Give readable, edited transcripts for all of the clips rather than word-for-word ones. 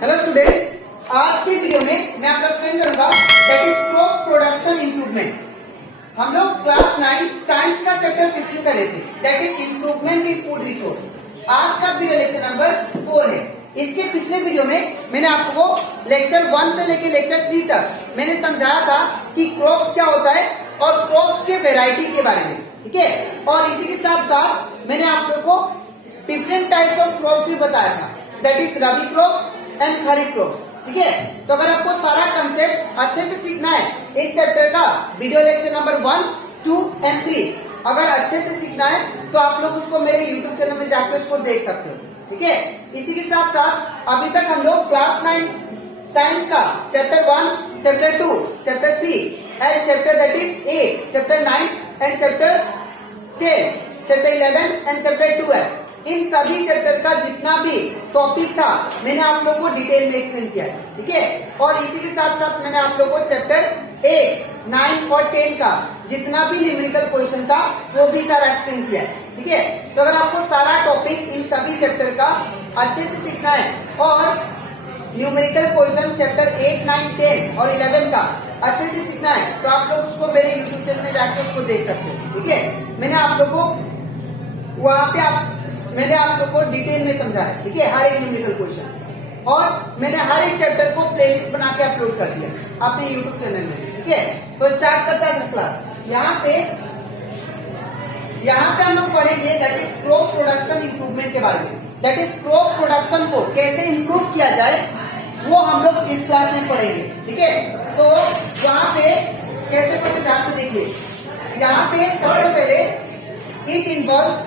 Hello students, आज की video में मैं आपका एक्सप्लेन करूंगा that is crop production improvement. हम लोग क्लास 9 साइंस का चैप्टर 15 कर रहे थे that is improvement in food resource. आज का वीडियो लेक्चर नंबर 4 है। इसके पिछले वीडियो में मैंने आपको लेक्चर 1 से लेकर लेक्चर 3 तक मैंने समझाया था कि क्रॉप्स क्या होता है और क्रॉप्स के वेराइटी के बारे में, ठीक है। और इसी के साथ साथ मैंने आप लोगों को डिफरेंट टाइप्स ऑफ क्रॉप्स भी बताया था that is rabi crops and kharif crops, ठीक है। तो अगर आपको सारा कंसेप्ट अच्छे से सीखना है इस चैप्टर का वीडियो लेक्चर नंबर 1, 2 एंड 3 अगर अच्छे से सीखना है तो आप लोग उसको मेरे यूट्यूब चैनल में जाकर उसको देख सकते हो, ठीक है। इसी के साथ साथ अभी तक हम लोग क्लास 9 साइंस का chapter 1, chapter 2, chapter 3 and chapter that is 8, chapter 9 and chapter 10, chapter 11 and chapter 12 इन सभी चैप्टर का जितना भी टॉपिक था मैंने आप लोगों को डिटेल में एक्सप्लेन किया, ठीक है। और इसी के साथ साथ मैंने आप लोगों को चैप्टर 8, 9 और 10 का जितना भी न्यूमेरिकल क्वेश्चन था वो भी सारा एक्सप्लेन किया, ठीक है। तो अगर आपको सारा टॉपिक इन सभी चैप्टर का अच्छे से सीखना है और न्यूमेरिकल क्वेश्चन चैप्टर 8, 9, 10 और 11 का अच्छे से सीखना है तो आप लोग उसको मेरे यूट्यूब चैनल में जाकर उसको देख सकते हो, ठीक है। मैंने आप लोग को वहां पे मैंने आप लोग को डिटेल में समझाया, ठीक है, हर एक न्यूमेरिकल क्वेश्चन। और मैंने हर एक चैप्टर को प्लेलिस्ट बना के अपलोड कर दिया अपने यूट्यूब चैनल में, ठीक है। तो स्टार्ट करता है क्लास। यहाँ पे हम लोग पढ़ेंगे that is crop production improvement के बारे में। दैट इज क्रॉप प्रोडक्शन को कैसे इंप्रूव किया जाए वो हम लोग इस क्लास में पढ़ेंगे, ठीक है। तो यहाँ पे कैसे पढ़े ध्यान से देखिए। यहाँ पे सबसे पहले it involves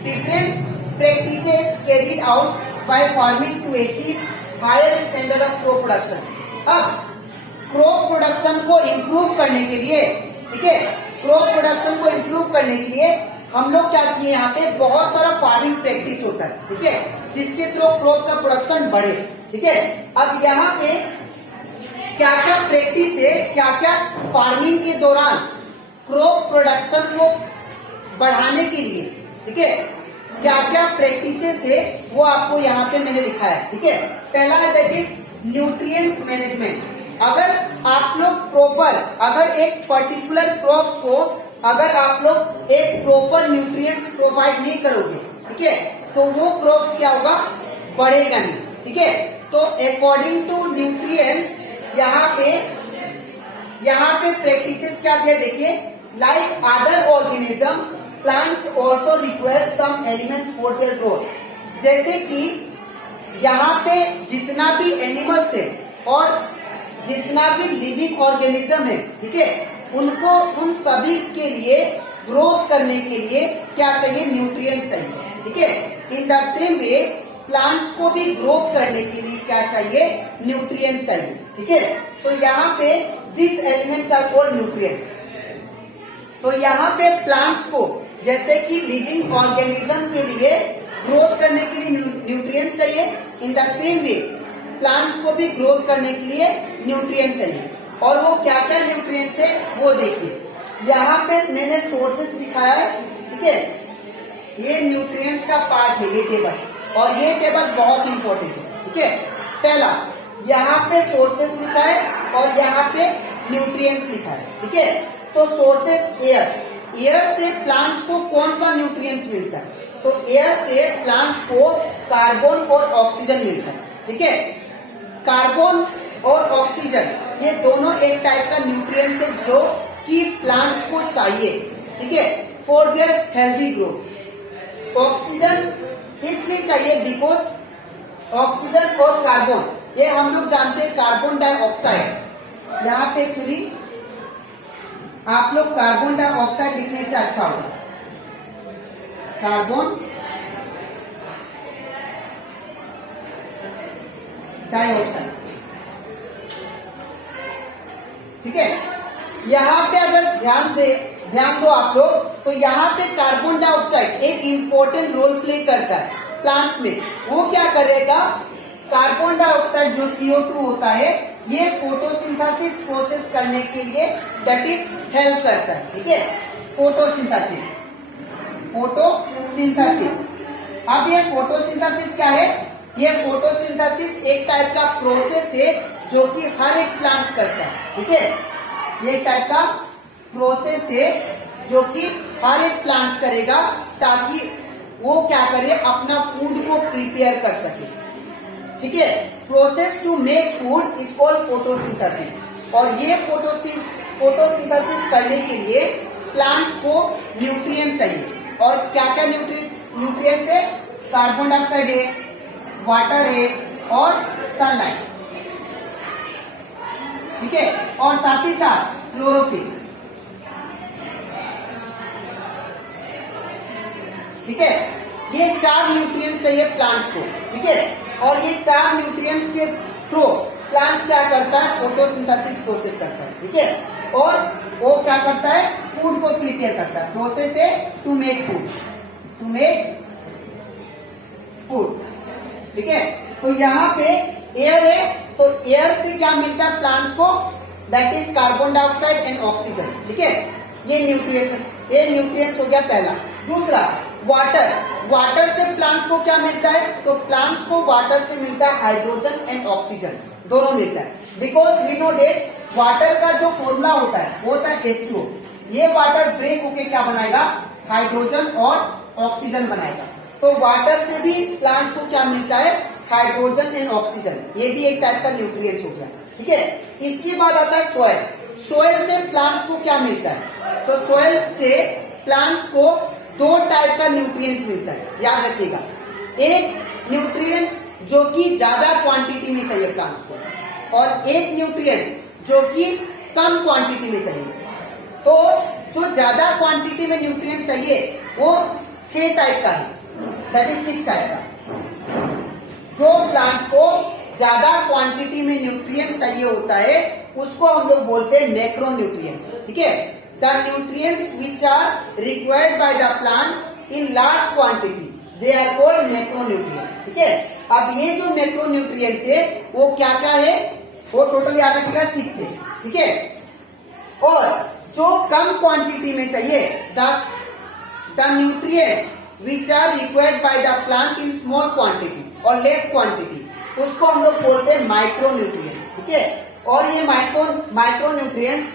different practices carried out by farming to achieve higher standard of crop production। अब क्रॉप प्रोडक्शन को इम्प्रूव करने के लिए, ठीक है, क्रॉप प्रोडक्शन को इम्प्रूव करने के लिए हम लोग क्या किए, यहाँ पे बहुत सारा फार्मिंग प्रैक्टिस होता है, ठीक है, जिसके थ्रू क्रॉप का प्रोडक्शन बढ़े, ठीक है। अब यहाँ पे क्या क्या प्रैक्टिस है, क्या क्या फार्मिंग के दौरान क्रॉप प्रोडक्शन को बढ़ाने के लिए, ठीक है, क्या क्या प्रैक्टिसेस है वो आपको यहाँ पे मैंने लिखा है, ठीक है। पहला है दैट इज न्यूट्रिएंट्स मैनेजमेंट। अगर आप लोग प्रॉपर एक पर्टिकुलर क्रॉप्स को अगर आप लोग एक प्रॉपर न्यूट्रिएंट्स प्रोवाइड नहीं करोगे, ठीक है, तो वो क्रॉप्स क्या होगा, बढ़ेगा नहीं, ठीक है। तो अकॉर्डिंग टू न्यूट्रिएंट्स यहाँ पे प्रैक्टिसेस क्या दिया देखिए, like other organism plants also require some elements for their growth. जैसे कि यहाँ पे जितना भी एनिमल्स है और जितना भी लिविंग ऑर्गेनिज्म है, ठीक है, उनको उन सभी के लिए ग्रोथ करने के लिए क्या चाहिए, न्यूट्रिएंट्स चाहिए, ठीक है। In the same way plants को भी ग्रोथ करने के लिए क्या चाहिए, न्यूट्रिएंट्स चाहिए, ठीक है। तो यहाँ पे this elements are called nutrients. तो यहाँ पे प्लांट्स को जैसे कि लिविंग ऑर्गेनिज्म के लिए ग्रोथ करने के लिए न्यूट्रिएंट चाहिए, in the same way plants को भी ग्रोथ करने के लिए न्यूट्रिएंट चाहिए। और वो क्या क्या न्यूट्रिएंट्स है वो देखिए। यहाँ पे मैंने सोर्सेस दिखाया है, ठीक है, ये न्यूट्रिएंट्स का पार्ट है ये टेबल, और ये टेबल बहुत इंपॉर्टेंट है, ठीक है। पहला यहाँ पे सोर्सेस लिखा है और यहाँ पे न्यूट्रिएंट्स लिखा है, ठीक है। तो सोर्सेस एयर से प्लांट्स को कौन सा न्यूट्रिएंट्स मिलता है, तो एयर से प्लांट्स को कार्बन और ऑक्सीजन मिलता है, ठीक है। कार्बन और ऑक्सीजन ये दोनों एक टाइप का न्यूट्रिएंट्स है जो कि प्लांट्स को चाहिए, ठीक है, for their healthy growth. Oxygen इसलिए चाहिए बिकॉज ऑक्सीजन और कार्बन ये हम लोग जानते हैं कार्बन डाइऑक्साइड। यहाँ पे एक्चुअली आप लोग कार्बन डाइऑक्साइड लिखने से अच्छा होगा, कार्बन डाइऑक्साइड, ठीक है। यहाँ पे अगर ध्यान दो आप लोग तो यहाँ पे कार्बन डाइऑक्साइड एक इम्पोर्टेंट रोल प्ले करता है प्लांट्स में। वो क्या करेगा, कार्बन डाइऑक्साइड जो CO2 होता है ये फोटोसिंथेसिस प्रोसेस करने के लिए दैट इज हेल्प करता है, ठीक है। फोटोसिंथेसिस। अब ये फोटोसिंथेसिस क्या है, ये फोटोसिंथेसिस एक टाइप का प्रोसेस है जो कि हर एक प्लांट्स करता है, ठीक है। ये एक टाइप का प्रोसेस है जो कि हर एक प्लांट्स करेगा ताकि वो क्या करे, अपना फूड को प्रिपेयर कर सके, ठीक है। Process to make food is called photosynthesis. और ये फोटोसिंथेसिस करने के लिए प्लांट्स को न्यूट्रिएंट्स चाहिए। और क्या क्या न्यूट्रिएंट्स है? कार्बन डाइऑक्साइड है, वाटर है और सनलाइट, ठीक है। और साथ ही साथ क्लोरोफिल, ठीक है। ये 4 न्यूट्रिएंट्स चाहिए प्लांट्स को, ठीक है। और ये 4 न्यूट्रिएंट्स के थ्रू प्लांट्स क्या करता है? फोटोसिंथेसिस प्रोसेस करता है, ठीक है। और वो क्या करता है? फूड को प्रिपेयर करता है। प्रोसेस है to make food, to make food, ठीक है। तो यहाँ पे एयर है, तो एयर से क्या मिलता है प्लांट्स को? That is carbon dioxide and oxygen, ठीक है। ये न्यूट्रिएंट्स हो गया पहला। दूसरा वाटर, वाटर से प्लांट्स को क्या मिलता है? तो प्लांट्स को वाटर से मिलता है हाइड्रोजन एंड ऑक्सीजन, दोनों मिलता है। Because we know that water का जो फॉर्मूला होता है वो होता है H2O। ये वाटर ब्रेक होके क्या बनाएगा? हाइड्रोजन और ऑक्सीजन बनाएगा। तो वाटर से भी प्लांट्स को क्या मिलता है? Hydrogen and oxygen. ये भी एक टाइप का न्यूट्रिएंट्स हो गया, ठीक है। इसके बाद आता है सोयल। सोयल से प्लांट्स को क्या मिलता है? तो सोयल से प्लांट्स को 2 टाइप का न्यूट्रिएंट्स मिलता है, याद रखिएगा। एक न्यूट्रिएंट्स जो कि ज्यादा क्वांटिटी में चाहिए प्लांट्स को, और एक न्यूट्रिएंट्स जो कि कम क्वांटिटी में चाहिए। तो जो ज्यादा क्वांटिटी में न्यूट्रिएंट्स चाहिए वो 6 टाइप का है, दैट इज 6 टाइप का। जो प्लांट्स को ज्यादा क्वांटिटी में न्यूट्रिएंट्स चाहिए होता है उसको हम लोग बोलते हैं मैक्रो न्यूट्रिएंट्स, ठीक है। The nutrients which are required by the plants in large quantity they are called macronutrients, ठीक है। अब ये जो मैक्रो न्यूट्रिएंट्स है वो क्या क्या है? वो टोटल याद रखिएगा 6 है, ठीक है। और जो कम क्वांटिटी में चाहिए the nutrients which are required by the plant in small quantity और लेस क्वांटिटी, उसको हम लोग बोलते हैं माइक्रो न्यूट्रिएंट्स, ठीक है। और ये माइक्रो न्यूट्रिएंट्स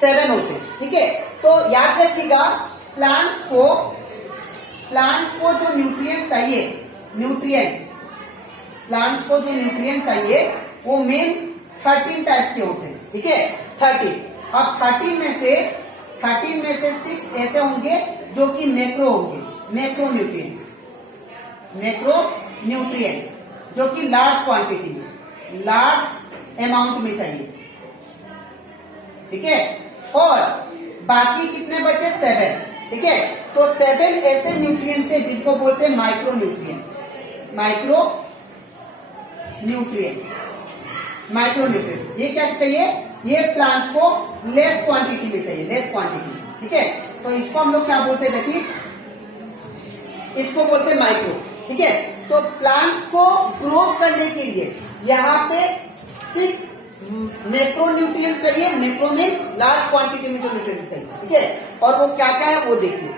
7 होते हैं, ठीक है। तो याद रखिएगा प्लांट्स को जो न्यूट्रिएंट्स चाहिए, प्लांट्स को जो न्यूट्रिएंट्स चाहिए वो मेन 13 टाइप्स के होते हैं, ठीक है। 13। अब 13 में से 6 ऐसे होंगे जो कि मैक्रो होंगे, मैक्रो न्यूट्रिएंट्स जो कि लार्ज क्वांटिटी में, लार्ज अमाउंट में चाहिए, ठीक है। और बाकी कितने बचे? 7, ठीक है। तो 7 ऐसे न्यूट्रिएंट्स है जिनको बोलते हैं माइक्रो न्यूट्रिएंट्स, ये क्या चाहिए? ये प्लांट्स को लेस क्वांटिटी में चाहिए, लेस क्वांटिटी, ठीक है। तो इसको हम लोग क्या बोलते हैं? दैट इज, इसको बोलते हैं माइक्रो, ठीक है। तो प्लांट्स को ग्रो करने के लिए यहाँ पे 6 मैक्रो न्यूट्रिएंट्स चाहिए। मैक्रो मीन्स लार्ज क्वांटिटी में जो न्यूट्रिएंट्स चाहिए, ठीक है। और वो क्या क्या है वो देखिए।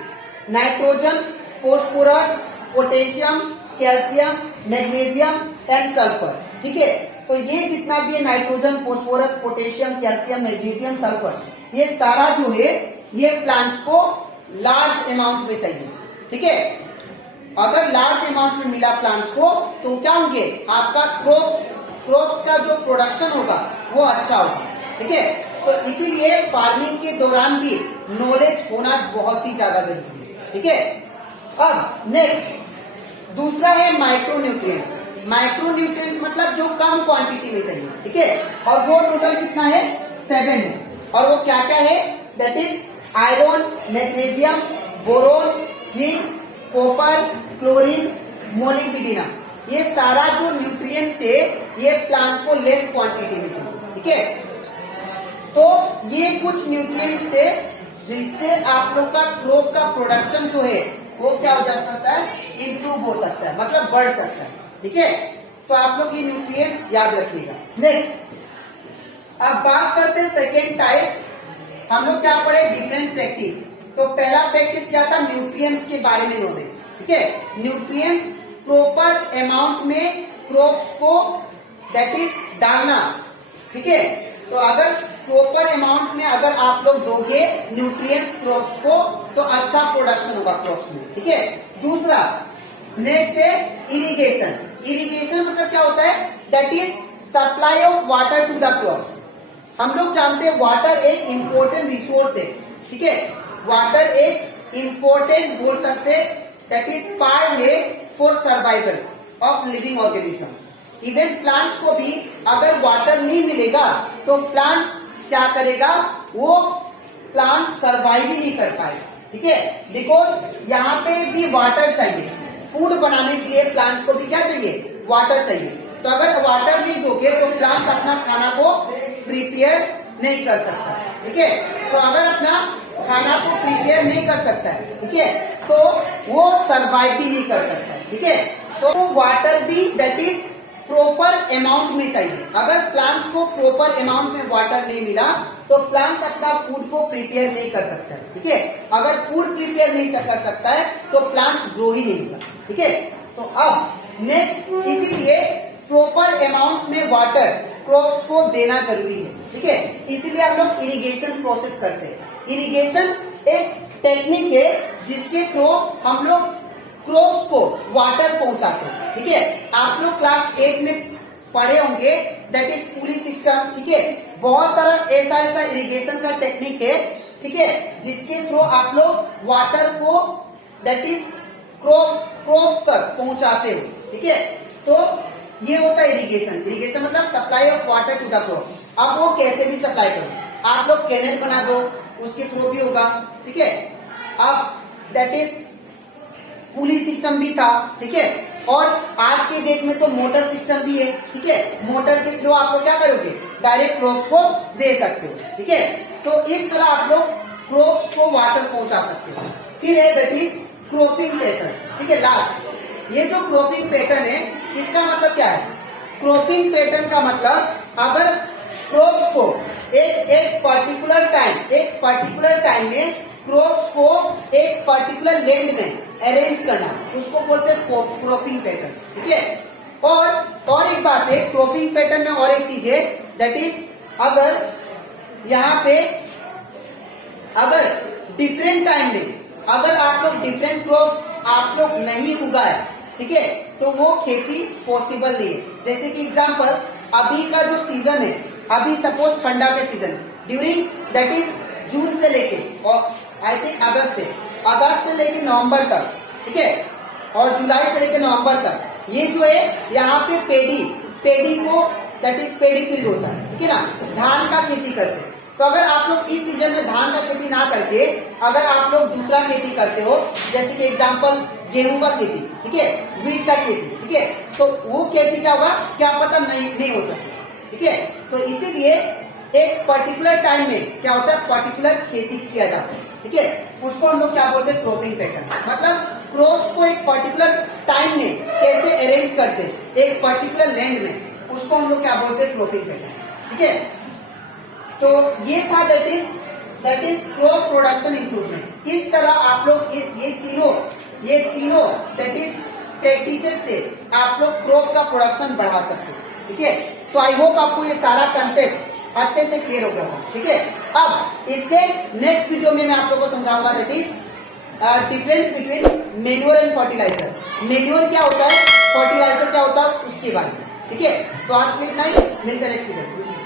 Nitrogen, phosphorus, potassium, calcium, magnesium and sulphur, ठीक है। तो ये जितना भी है nitrogen, phosphorus, potassium, calcium, magnesium, sulphur, ये सारा जो है ये प्लांट्स को लार्ज अमाउंट में चाहिए, ठीक है। अगर लार्ज अमाउंट में मिला प्लांट्स को तो क्या होंगे? आपका क्रॉप्स का जो प्रोडक्शन होगा वो अच्छा होगा, ठीक है। तो इसीलिए फार्मिंग के दौरान भी नॉलेज होना बहुत ही ज्यादा जरूरी है, ठीक है। अब नेक्स्ट दूसरा है माइक्रो न्यूट्रिएंट्स। माइक्रो न्यूट्रिएंट्स मतलब जो कम क्वांटिटी में चाहिए, ठीक है। और वो टोटल कितना है? 7 है। और वो क्या क्या है? That is iron, magnesium, boron, zinc, copper, chlorine, molybdenum. ये सारा जो न्यूट्रिएंट्स है ये प्लांट को लेस क्वांटिटी में चाहिए, ठीक है। तो ये कुछ न्यूट्रिएंट्स थे जिससे आप लोग का क्रॉप का प्रोडक्शन जो है वो क्या हो जा सकता है? इंप्रूव हो सकता है, मतलब बढ़ सकता है, ठीक है। तो आप लोग ये न्यूट्रिएंट्स याद रखिएगा। नेक्स्ट अब बात करते हैं सेकेंड टाइप। हम लोग क्या पढ़े? Different practice. तो पहला प्रैक्टिस क्या था? न्यूट्रिएंट्स के बारे में नॉलेज, ठीक है। न्यूट्रिएंट्स प्रॉपर अमाउंट में क्रॉप्स को दैट इज डालना, ठीक है। तो अगर प्रॉपर अमाउंट में अगर आप लोग दोगे न्यूट्रिएंट्स क्रॉप्स को तो अच्छा प्रोडक्शन होगा क्रॉप्स में, ठीक है। दूसरा नेक्स्ट है इरिगेशन। इरिगेशन मतलब क्या होता है, that is supply of water to the crops. हम लोग जानते हैं वाटर एक इंपॉर्टेंट रिसोर्स है, ठीक है। वाटर एक इंपॉर्टेंट बोल सकते दैट इज पार्ट है for survival of living organism. Even plants को भी अगर वाटर नहीं मिलेगा तो प्लांट्स क्या करेगा, वो प्लांट सर्वाइव ही नहीं कर पाएगा, ठीक है। बिकॉज यहाँ पे भी वाटर चाहिए, फूड बनाने के लिए प्लांट्स को भी क्या चाहिए, वाटर चाहिए। तो अगर वाटर नहीं दोगे तो प्लांट्स अपना खाना को प्रिपेयर नहीं कर सकता, ठीक है। तो अगर अपना खाना को प्रिपेयर नहीं कर सकता है, ठीक है, तो वो सर्वाइव भी नहीं कर सकता, ठीक है। तो वाटर भी दैट इज प्रॉपर अमाउंट में चाहिए। अगर प्लांट्स को प्रॉपर अमाउंट में वाटर नहीं मिला तो प्लांट्स अपना फूड को प्रिपेयर नहीं कर सकता है, ठीक है। अगर फूड प्रिपेयर नहीं कर सकता है तो प्लांट्स ग्रो ही नहीं होगा, ठीक है। तो अब नेक्स्ट, इसीलिए प्रॉपर अमाउंट में वाटर क्रॉप्स को देना जरूरी है, ठीक है। इसीलिए हम लोग इरिगेशन प्रोसेस करते हैं। इरिगेशन एक टेक्निक है जिसके थ्रू हम लोग क्रॉप्स को वाटर पहुंचाते हैं, ठीक है। आप लोग क्लास 8 में पढ़े होंगे दैट इज पुली सिस्टम, ठीक है। बहुत सारा ऐसा इरिगेशन का टेक्निक है, ठीक है, जिसके थ्रू आप लोग वाटर को दैट इज क्रॉप तक पहुंचाते हो, ठीक है। तो ये होता है इरिगेशन। इरिगेशन मतलब supply of water to the crop. अब वो कैसे भी सप्लाई करो, आप लोग कैनल बना दो, उसके थ्रू भी होगा, ठीक है। अब दैट इज पुली सिस्टम भी था, ठीक है। और आज के डेट में तो मोटर सिस्टम भी है, ठीक है। मोटर के थ्रू आप लोग क्या करोगे, डायरेक्ट क्रॉप्स को दे सकते हो, ठीक है। तो इस तरह आप लोग क्रॉप्स को वाटर पहुंचा सकते हो। फिर है दैट इज क्रॉपिंग पैटर्न, ठीक है। लास्ट ये जो क्रॉपिंग पैटर्न है इसका मतलब क्या है, क्रॉपिंग पैटर्न का मतलब अगर क्रॉप्स को एक पर्टिकुलर टाइम में क्रॉप्स को एक पर्टिकुलर लैंड में अरेंज करना, उसको बोलते हैं क्रॉपिंग पैटर्न, ठीक है। और एक बात है, क्रॉपिंग पैटर्न में और एक चीज है दैट इज अगर यहाँ पे अगर डिफरेंट टाइम में अगर आप लोग डिफरेंट क्रॉप्स आप लोग नहीं उगाए, ठीक है, तो वो खेती पॉसिबल नहीं है। जैसे कि एग्जांपल अभी का जो सीजन है, अभी सपोज ठंडा के सीजन ड्यूरिंग दैट इज जून से लेके और आई थिंक अगस्त से लेके नवंबर तक, ठीक है, और जुलाई से लेके नवंबर तक, ये जो है यहाँ पे पेडी को दैट इज पेडी फील्ड होता है, ठीक है ना, धान का खेती करते हैं। तो अगर आप लोग इस सीजन में धान का खेती ना करके अगर आप लोग दूसरा खेती करते हो, जैसे कि एग्जांपल गेहूं का खेती, ठीक है, वीट का खेती, ठीक है, तो वो खेती क्या होगा क्या पता नहीं हो सकता, ठीक है। तो इसीलिए एक पर्टिकुलर टाइम में क्या होता है, पर्टिकुलर खेती किया जाता है, ठीक है, उसको हम लोग क्या बोलते हैं, क्रॉपिंग पैटर्न। मतलब क्रॉप्स को एक पर्टिकुलर टाइम में कैसे अरेंज करते हैं एक पर्टिकुलर लैंड में, उसको हम लोग क्या बोलते हैं, क्रॉपिंग पैटर्न, ठीक है। तो ये था that is crop production improvement. इस तरह आप लोग ये तीनों दैट इज प्रैक्टिसेस से आप लोग क्रॉप का प्रोडक्शन बढ़ा सकते हो, ठीक है। तो आई होप आपको ये सारा कंसेप्ट अच्छे से क्लियर हो गया होगा, ठीक है। अब इसके नेक्स्ट वीडियो में मैं आप लोगों को समझाऊंगा that is difference between manure and fertiliser. Manure क्या होता है, फर्टिलाइजर क्या होता है, उसके बारे में, ठीक है। तो आज के लिए इतना ही, मिलते हैं नेक्स्ट वीडियो।